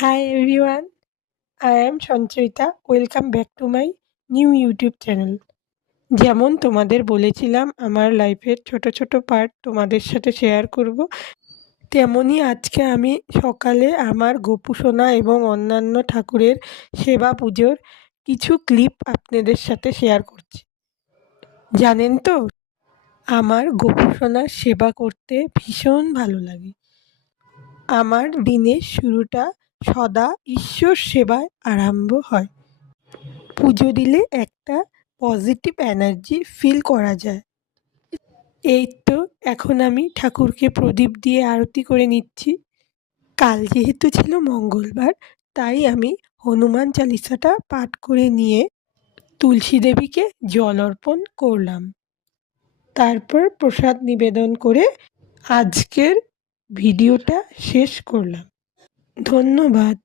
Hi everyone, I am Sanchayita. Welcome back to my new YouTube channel. যেমন তোমাদের বলেছিলাম আমার লাইফের ছোট, ছোট পার্ট তোমাদের সাথে শেয়ার করব। তেমনই আজকে আমি সকালে আমার গোপু সোনা এবং অন্যান্য ঠাকুরের সেবা পুজোর কিছু ক্লিপ আপনাদের সাথে শেয়ার করছি। জানেন তো, আমার গোপু সোনার সেবা করতে ভীষণ ভালো লাগে। আমার দিনের শুরুটা সদা ঈশ্বর সেবায় আরম্ভ হয়। পুজো দিলে একটা পজিটিভ এনার্জি ফিল করা যায়। এই তো এখন আমি ঠাকুরকে প্রদীপ দিয়ে আরতি করে নিচ্ছি। কাল যেহেতু ছিল মঙ্গলবার, তাই আমি হনুমান চালিসাটা পাঠ করে নিয়ে তুলসী দেবীকে জল অর্পণ করলাম। তারপর প্রসাদ নিবেদন করে আজকের ভিডিওটা শেষ করলাম। ধন্যবাদ।